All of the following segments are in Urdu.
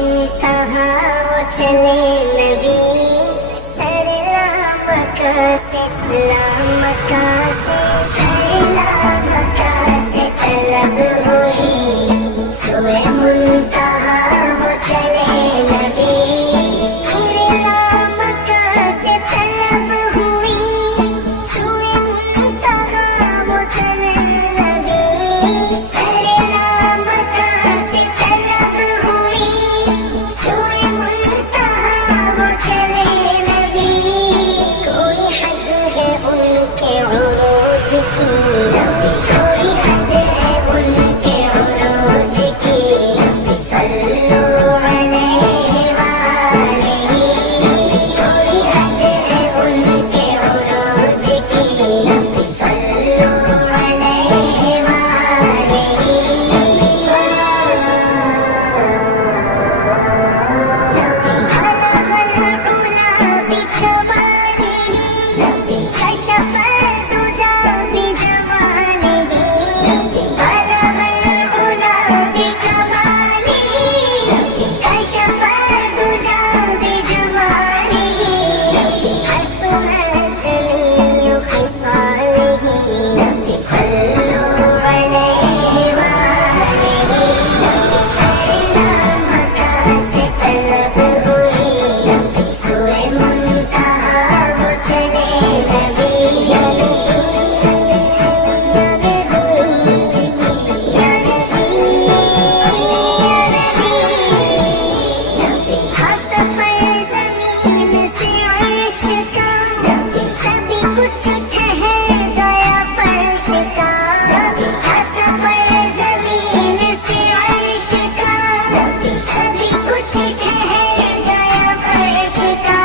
منتہا وہ چلے نبی سرلا مکہ سے طلب ہوئی سوئے منتہا وہ چلے نبی سرلا مکہ سے طلب ہوئی سوئے منتہا وہ چلے نبی سرلا مکہ سے طلب ہوئی سوئے منتہا وہ چلے نبی کوئی حد ہے ان کے عروج کی کوئی حد ہے ان کے عروج کی صلو علیہ وآلہ کوئی حد ہے ان کے عروج کی صلو علیہ وآلہ بلغ العلا بکمالہ کشف الدجى بجمالہ بلغ العلا بکمالہ کشف الدجى بجمالہ حسنت جمیع خصالہ صلو علیہ وآلہ سرلا مکہ سے طلب ہوئی سوئے منتہا وہ چلے نبی ہاں سفر زمین سے عرش کا سبھی کچھ ٹھہر گیا فرش کا ہاں سفر زمین سے عرش کا سبھی کچھ ٹھہر گیا فرش کا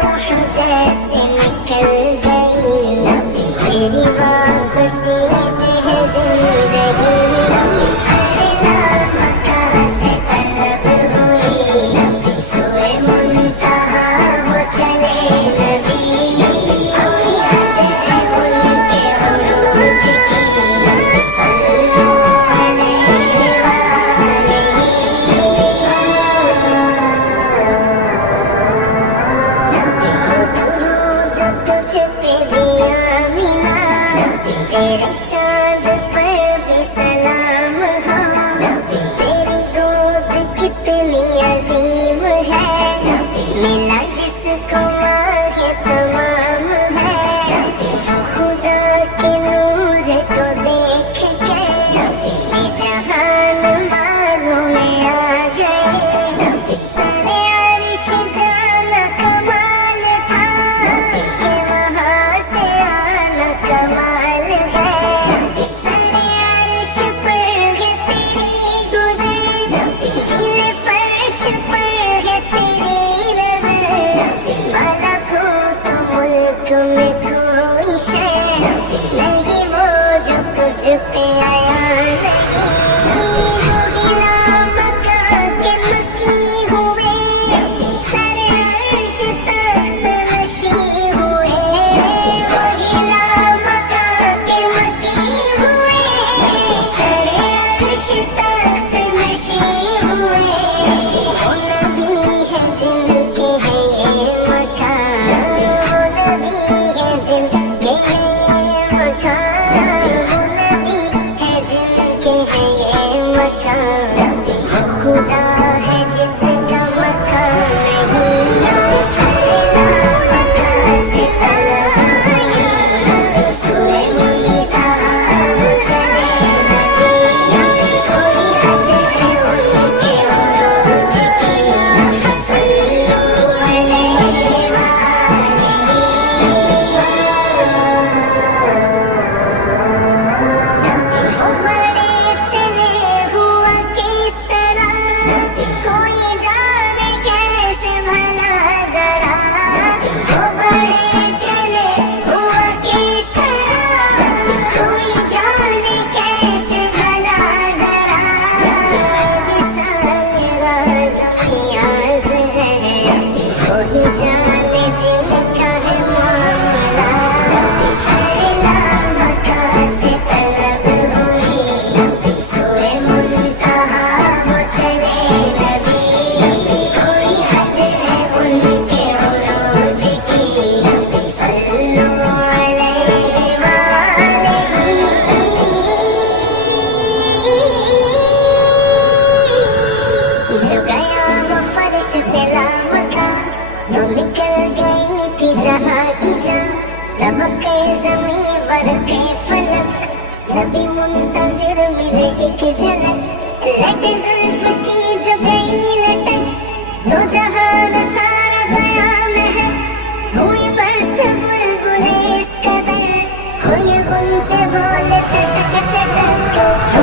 روح جیسے نکل گئی تیری واپسی سے ہے زندگی سرلا مکہ سے طلب ہوئی سوئے منتہا وہ چلے نبی کوئی حد ہے ان کے عروج کی صلو علیہ وآلہ درود تجھ پہ بھی آمینہ تیرے چاند پر بھی سلام ہو تیری گود کتنی عظیم ہے ملا جس کو ماہ تمام ہے خدا کے نور کو دیکھ کے بے جہان مانوں میں آ گئے سارے عرش جانا کمال تھا کہ وہاں سے آنا کمال ہے سارے عرش پر ہے تیری گزر دل فرش پر ہے تیری نظر ملکوت ملک میں کوئی شے نہیں وہ جو تجھ پہ آیا نہیں وہ گلا مکہ کے مکی ہوئے سارے عرش تخت نشی ہوئے وہ گلا مکہ کے مکی ہوئے سارے عرش تخت نشی ہوئے وہ نبی ہے جن کے ہے یہ مکان وہ نبی ہے جن کے ہے یہ مکان وہ نبی ہے جن کے ہے یہ مکان وہ خدا ہے جس کا مکان نہیں سرلا مکہ سے طلب ہوئی سوئے منتہا وہ چلے نبی کوئی حد ہے ان کے عروج کی صلو علیہ وآلہ وہ بڑے چلے ہوا کس طرح کوئی جانے کیسے بھلا ذرا وہ بڑے چلے ہوا کس طرح کوئی جانے کیسے بھلا ذرا مثال راز نیاز ہے وہی جانے جن کا ہے معاملہ سرلا مکہ سے طلب ہوئی سوئے منتہا وہ چلے بکے زمین برقے فلک سبھی منتظر ملے ایک جھلک لٹ زلف کی جو گئی لٹک دو جہان سارا گیا مہک ہوئی مست بلبلیں اس قدر ہوئی غنچے بولے چٹک چٹک